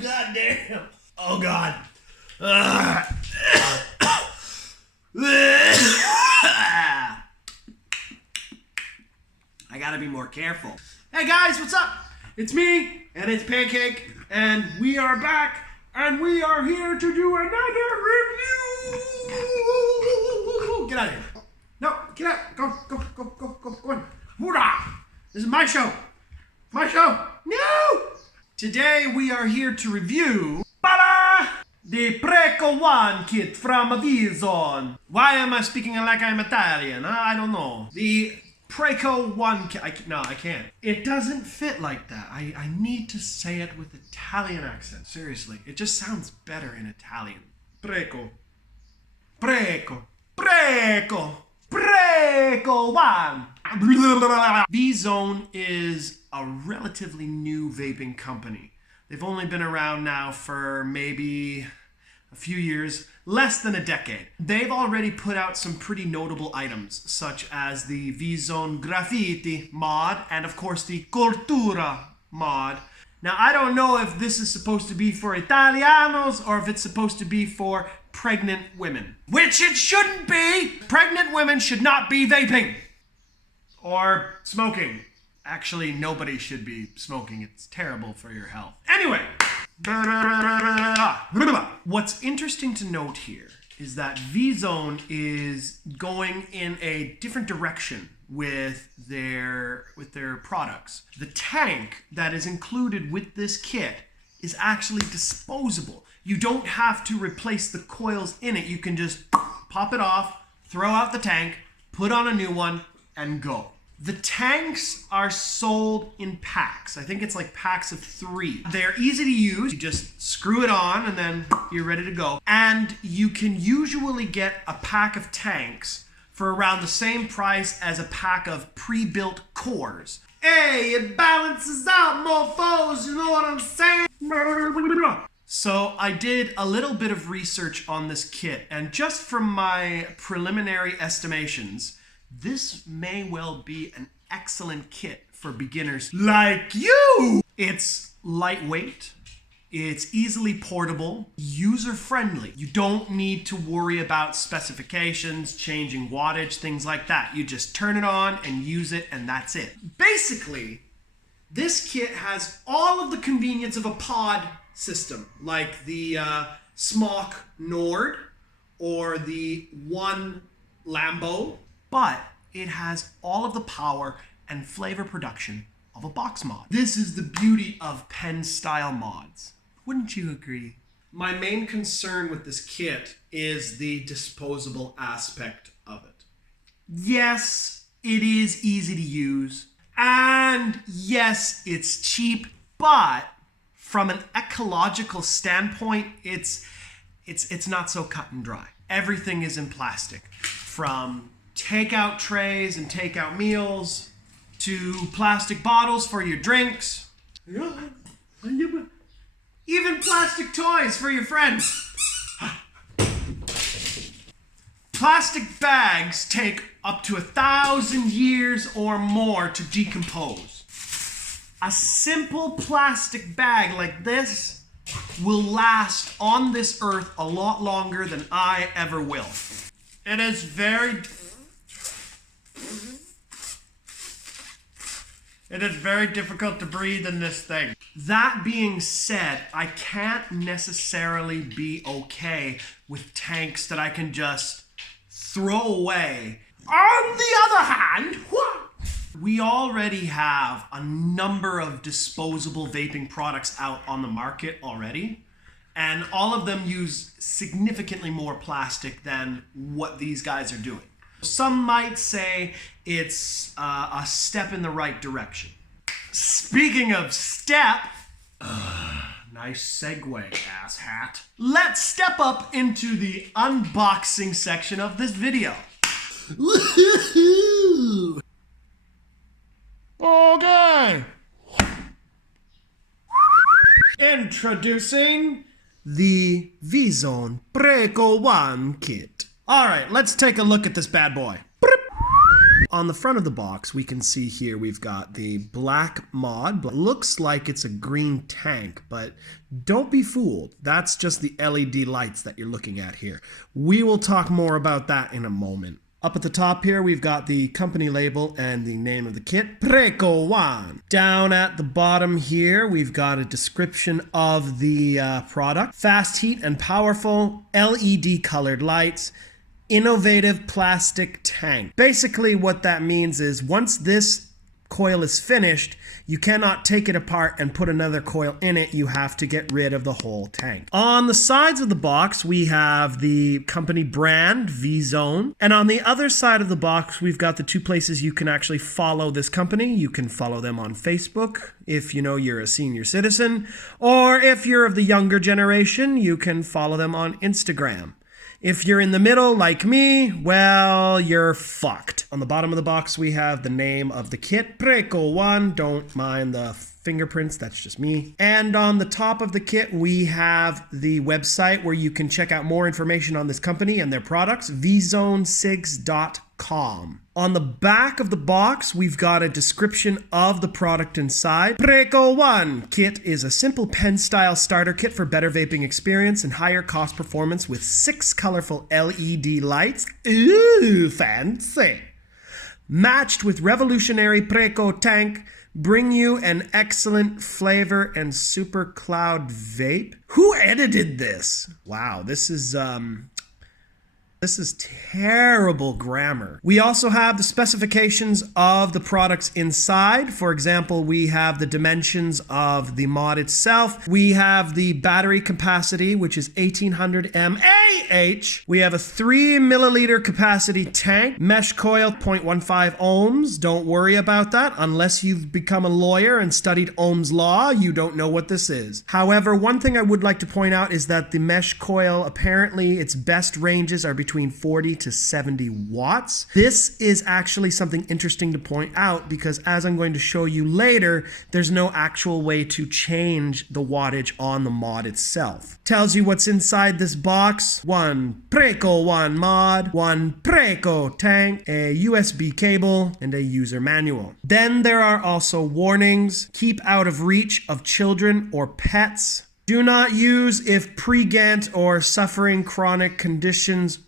God damn. Oh, God. I gotta be more careful. Hey guys, what's up? It's me, and it's Pancake, and we are back, and we are here to do another review. Get out of here. No, get out. Go on. Hoorah! This is my show. My show. No! Today we are here to review the Preco One Kit from Vizon. Why am I speaking like I'm Italian? I don't know. The Preco One Kit. I can't. It doesn't fit like that. I need to say it with Italian accent. Seriously. It just sounds better in Italian. Preco. Preco. Preco. Preco One. Vizon is a relatively new vaping company. They've only been around now for maybe a few years, less than a decade. They've already put out some pretty notable items, such as the Vizon Graffiti mod, and of course the Cultura mod. Now, I don't know if this is supposed to be for Italianos or if it's supposed to be for pregnant women. Which it shouldn't be! Pregnant women should not be vaping! Or smoking. Actually, nobody should be smoking. It's terrible for your health. Anyway! What's interesting to note here is that Vizon is going in a different direction with their products. The tank that is included with this kit is actually disposable. You don't have to replace the coils in it. You can just pop it off, throw out the tank, put on a new one, and go. The tanks are sold in packs. I think it's like packs of 3. They're easy to use. You just screw it on and then you're ready to go. And you can usually get a pack of tanks for around the same price as a pack of pre-built cores. Hey, it balances out, mofos, you know what I'm saying? So I did a little bit of research on this kit, and just from my preliminary estimations, this may well be an excellent kit for beginners like you. It's lightweight, it's easily portable, user-friendly. You don't need to worry about specifications, changing wattage, things like that. You just turn it on and use it, and that's it. Basically, this kit has all of the convenience of a pod system, like the Smock Nord or the One Lambo, but it has all of the power and flavor production of a box mod. This is the beauty of pen style mods. Wouldn't you agree? My main concern with this kit is the disposable aspect of it. Yes, it is easy to use, and yes, it's cheap, but from an ecological standpoint, it's not so cut and dry. Everything is in plastic, from takeout trays and takeout meals to plastic bottles for your drinks. Even plastic toys for your friends. Plastic bags take up to 1,000 years or more to decompose. A simple plastic bag like this will last on this earth a lot longer than I ever will. It is very difficult to breathe in this thing. That being said, I can't necessarily be okay with tanks that I can just throw away. On the other hand, we already have a number of disposable vaping products out on the market already, and all of them use significantly more plastic than what these guys are doing. Some might say it's a step in the right direction. Speaking of step, nice segue, asshat. Let's step up into the unboxing section of this video. Woohoo! Okay. Introducing the Vizon Preco One Kit. All right, let's take a look at this bad boy. On the front of the box, we can see here we've got the black mod. Looks like it's a green tank, but don't be fooled. That's just the LED lights that you're looking at here. We will talk more about that in a moment. Up at the top here, we've got the company label and the name of the kit, Preco One. Down at the bottom here, we've got a description of the product. Fast heat and powerful LED colored lights. Innovative plastic tank. Basically what that means is once this coil is finished, you cannot take it apart and put another coil in it. You have to get rid of the whole tank. On the sides of the box, we have the company brand, V-Zone. And on the other side of the box, we've got the two places you can actually follow this company. You can follow them on Facebook if you know you're a senior citizen, or if you're of the younger generation, you can follow them on Instagram. If you're in the middle, like me, well, you're fucked. On the bottom of the box, we have the name of the kit, Preco One. Don't mind the fingerprints, that's just me. And on the top of the kit, we have the website where you can check out more information on this company and their products, vzone6.com. On the back of the box, we've got a description of the product inside. Preco One Kit is a simple pen-style starter kit for better vaping experience and higher cost performance with 6 colorful LED lights. Ooh, fancy. Matched with revolutionary Preco tank, bring you an excellent flavor and super cloud vape. Who edited this? Wow, this is terrible grammar. We also have the specifications of the products inside. For example, we have the dimensions of the mod itself. We have the battery capacity, which is 1800 mAh. We have a 3 milliliter capacity tank, mesh coil 0.15 ohms. Don't worry about that. Unless you've become a lawyer and studied Ohm's law, you don't know what this is. However, one thing I would like to point out is that the mesh coil, apparently its best ranges are between 40 to 70 watts. This is actually something interesting to point out because as I'm going to show you later, there's no actual way to change the wattage on the mod itself. Tells you what's inside this box. 1 Preco One mod, 1 Preco tank, a USB cable, and a user manual. Then there are also warnings. Keep out of reach of children or pets. Do not use if pregant or suffering chronic conditions.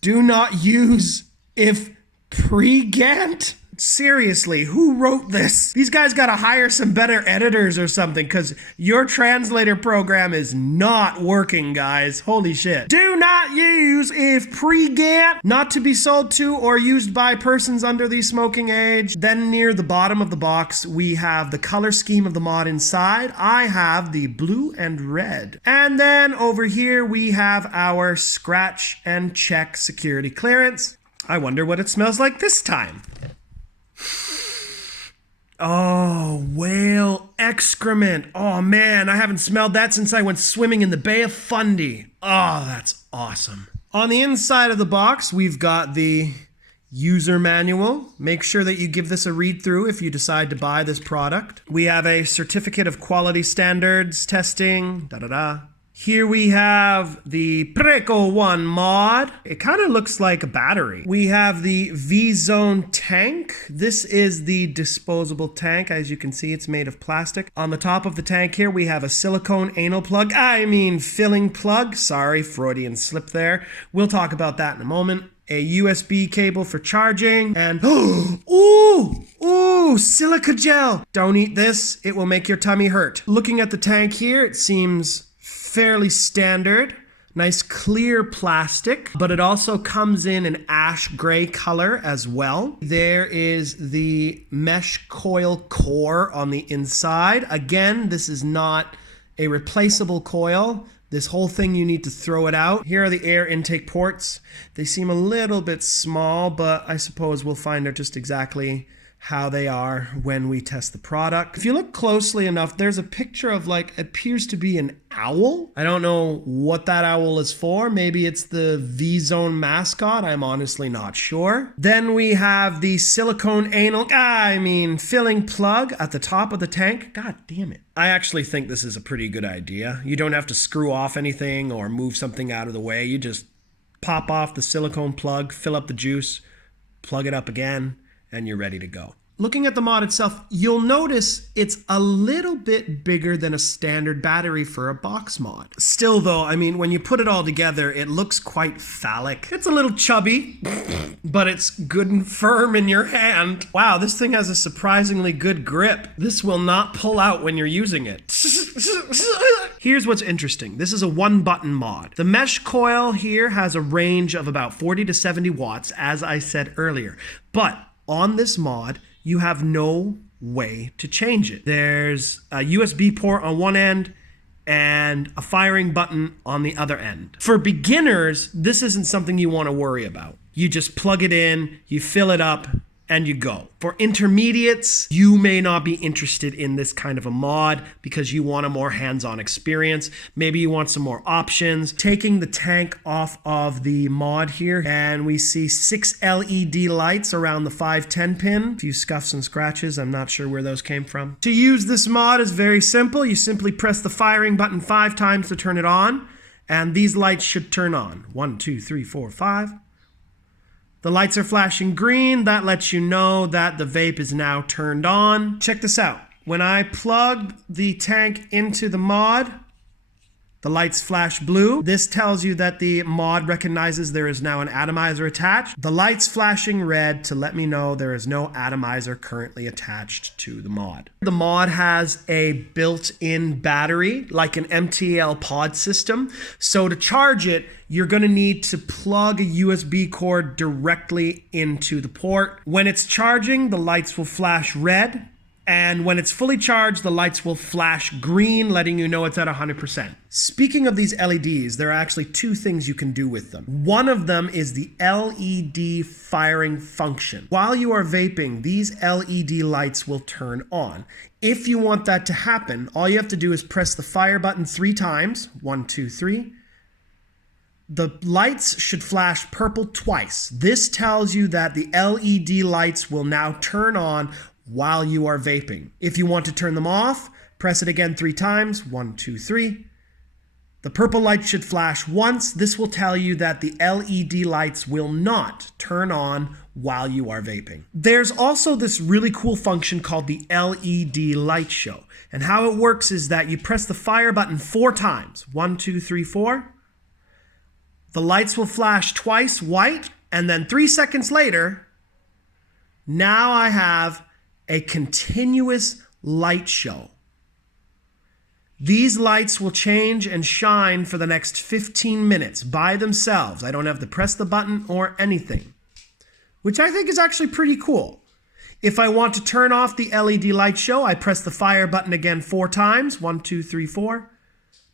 Do not use if pregant? Seriously, who wrote this? These guys gotta hire some better editors or something because your translator program is not working, guys. Holy shit. Do not use if pregant, not to be sold to or used by persons under the smoking age. Then near the bottom of the box, we have the color scheme of the mod inside. I have the blue and red. And then over here, we have our scratch and check security clearance. I wonder what it smells like this time. Oh, whale excrement. Oh man, I haven't smelled that since I went swimming in the Bay of Fundy. Oh, that's awesome. On the inside of the box, we've got the user manual. Make sure that you give this a read through if you decide to buy this product. We have a certificate of quality standards testing, Here we have the Preco One mod. It kind of looks like a battery. We have the V-Zone tank. This is the disposable tank. As you can see, it's made of plastic. On the top of the tank here, we have a silicone anal plug. Filling plug. Sorry, Freudian slip there. We'll talk about that in a moment. A USB cable for charging, and silica gel. Don't eat this, it will make your tummy hurt. Looking at the tank here, it seems fairly standard. Nice clear plastic, but it also comes in an ash gray color as well. There is the mesh coil core on the inside. Again, this is not a replaceable coil. This whole thing, you need to throw it out. Here are the air intake ports. They seem a little bit small, but I suppose we'll find out just exactly how they are when we test the product. If you look closely enough, there's a picture of appears to be an owl. I don't know what that owl is for. Maybe it's the V-Zone mascot. I'm honestly not sure. Then we have the silicone filling plug at the top of the tank. God damn it. I actually think this is a pretty good idea. You don't have to screw off anything or move something out of the way. You just pop off the silicone plug, fill up the juice, plug it up again, and you're ready to go. Looking at the mod itself, you'll notice it's a little bit bigger than a standard battery for a box mod. Still though, I mean, when you put it all together, it looks quite phallic. It's a little chubby, but it's good and firm in your hand. Wow, this thing has a surprisingly good grip. This will not pull out when you're using it. Here's what's interesting. This is a 1-button mod. The mesh coil here has a range of about 40 to 70 watts, as I said earlier. But on this mod, you have no way to change it. There's a USB port on one end and a firing button on the other end. For beginners, this isn't something you want to worry about. You just plug it in, you fill it up, and you go. For intermediates, you may not be interested in this kind of a mod because you want a more hands-on experience. Maybe you want some more options. Taking the tank off of the mod here, and we see 6 LED lights around the 510 pin. A few scuffs and scratches. I'm not sure where those came from. To use this mod is very simple. You simply press the firing button 5 times to turn it on, and these lights should turn on. 1, 2, 3, 4, 5. The lights are flashing green. That lets you know that the vape is now turned on. Check this out. When I plug the tank into the mod, the lights flash blue. This tells you that the mod recognizes there is now an atomizer attached. The lights flashing red to let me know there is no atomizer currently attached to the mod. The mod has a built-in battery, like an MTL pod system. So to charge it, you're going to need to plug a USB cord directly into the port. When it's charging, the lights will flash red. And when it's fully charged, the lights will flash green, letting you know it's at 100%. Speaking of these LEDs, there are actually 2 things you can do with them. One of them is the LED firing function. While you are vaping, these LED lights will turn on. If you want that to happen, all you have to do is press the fire button 3 times. 1, 2, 3. The lights should flash purple twice. This tells you that the LED lights will now turn on while you are vaping. If you want to turn them off, press it again 3 times. 1, 2, 3. The purple light should flash once. This will tell you that the LED lights will not turn on while you are vaping. There's also this really cool function called the LED light show. And how it works is that you press the fire button 4 times. 1, 2, 3, 4. The lights will flash twice white, and then 3 seconds later, now I have a continuous light show. These lights will change and shine for the next 15 minutes by themselves. I don't have to press the button or anything, which I think is actually pretty cool. If I want to turn off the LED light show, I press the fire button again 4 times. 1, 2, 3, 4.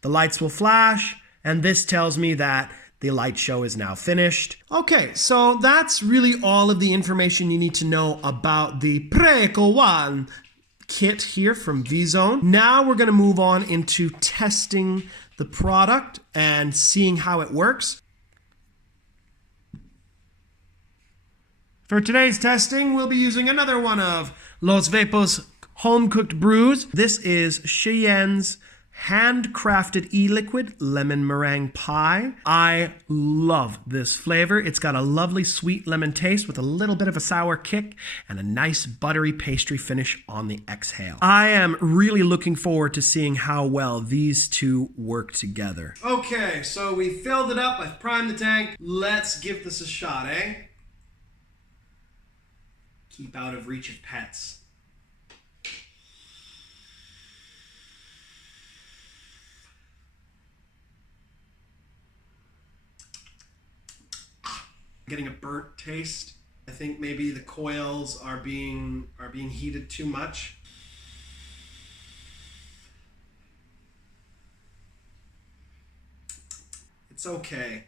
The lights will flash, and this tells me that the light show is now finished. Okay, so that's really all of the information you need to know about the Preco One Kit here from V-Zone. Now we're gonna move on into testing the product and seeing how it works. For today's testing, we'll be using another one of Los Vapos home-cooked brews. This is Cheyenne's handcrafted e-liquid lemon meringue pie. I love this flavor. It's got a lovely sweet lemon taste with a little bit of a sour kick and a nice buttery pastry finish on the exhale. I am really looking forward to seeing how well these two work together. Okay, so we filled it up. I've primed the tank. Let's give this a shot, eh? Keep out of reach of pets. Getting a burnt taste. I think maybe the coils are being heated too much. It's okay.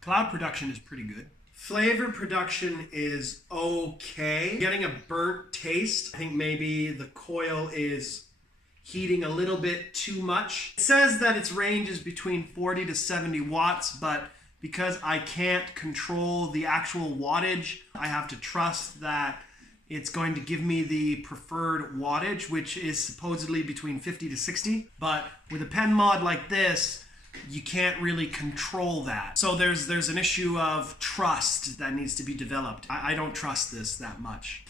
Cloud production is pretty good. Flavor production is okay. Getting a burnt taste. I think maybe the coil is heating a little bit too much. It says that its range is between 40 to 70 watts, but because I can't control the actual wattage, I have to trust that it's going to give me the preferred wattage, which is supposedly between 50 to 60. But with a pen mod like this, you can't really control that. So there's an issue of trust that needs to be developed. I don't trust this that much.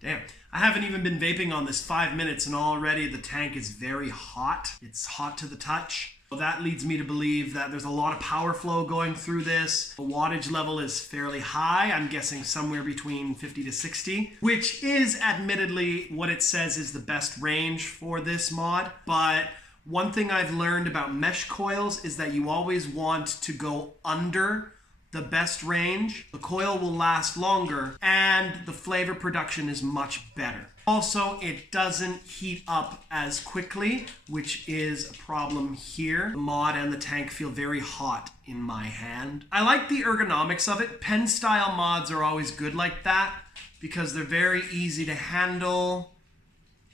Damn, I haven't even been vaping on this 5 minutes and already the tank is very hot. It's hot to the touch. So that leads me to believe that there's a lot of power flow going through this. The wattage level is fairly high. I'm guessing somewhere between 50 to 60, which is admittedly what it says is the best range for this mod. But one thing I've learned about mesh coils is that you always want to go under the best range. The coil will last longer and the flavor production is much better. Also, it doesn't heat up as quickly, which is a problem here. The mod and the tank feel very hot in my hand. I like the ergonomics of it. Pen style mods are always good like that because they're very easy to handle,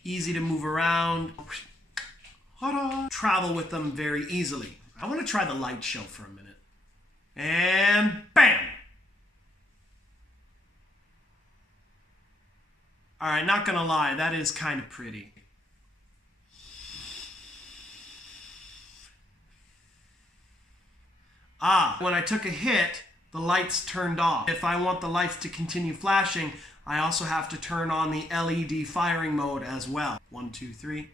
easy to move around. Travel with them very easily. I want to try the light show for a minute. And bam! Alright, not gonna lie, that is kind of pretty. When I took a hit, the lights turned off. If I want the lights to continue flashing, I also have to turn on the LED firing mode as well. 1, 2, 3.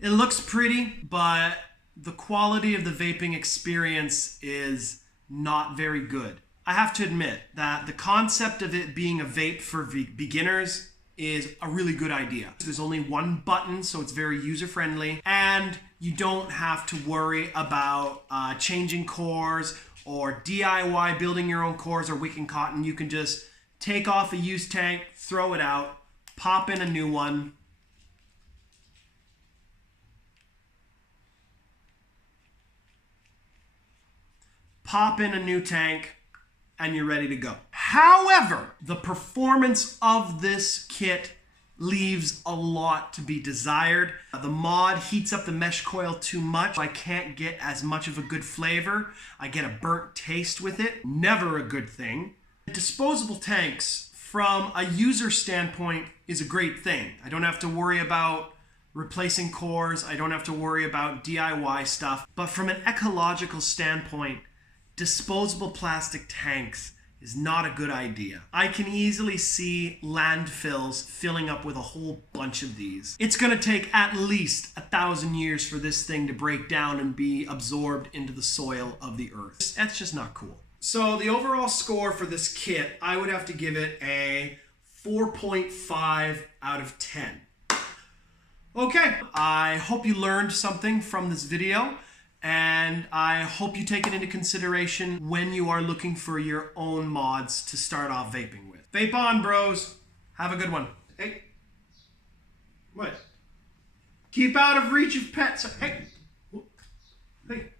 It looks pretty, but the quality of the vaping experience is not very good. I have to admit that the concept of it being a vape for beginners is a really good idea. There's only one button, so it's very user-friendly, and you don't have to worry about changing cores or DIY building your own cores or wicking cotton. You can just take off a used tank, throw it out, pop in a new one, pop in a new tank, and you're ready to go. However, the performance of this kit leaves a lot to be desired. The mod heats up the mesh coil too much. I can't get as much of a good flavor. I get a burnt taste with it. Never a good thing. Disposable tanks, from a user standpoint, is a great thing. I don't have to worry about replacing cores. I don't have to worry about DIY stuff. But from an ecological standpoint, disposable plastic tanks is not a good idea. I can easily see landfills filling up with a whole bunch of these. It's gonna take at least 1,000 years for this thing to break down and be absorbed into the soil of the earth. That's just not cool. So the overall score for this kit, I would have to give it a 4.5 out of 10. Okay, I hope you learned something from this video. And I hope you take it into consideration when you are looking for your own mods to start off vaping with. Vape on, bros. Have a good one. Hey. What? Keep out of reach of pets. Hey.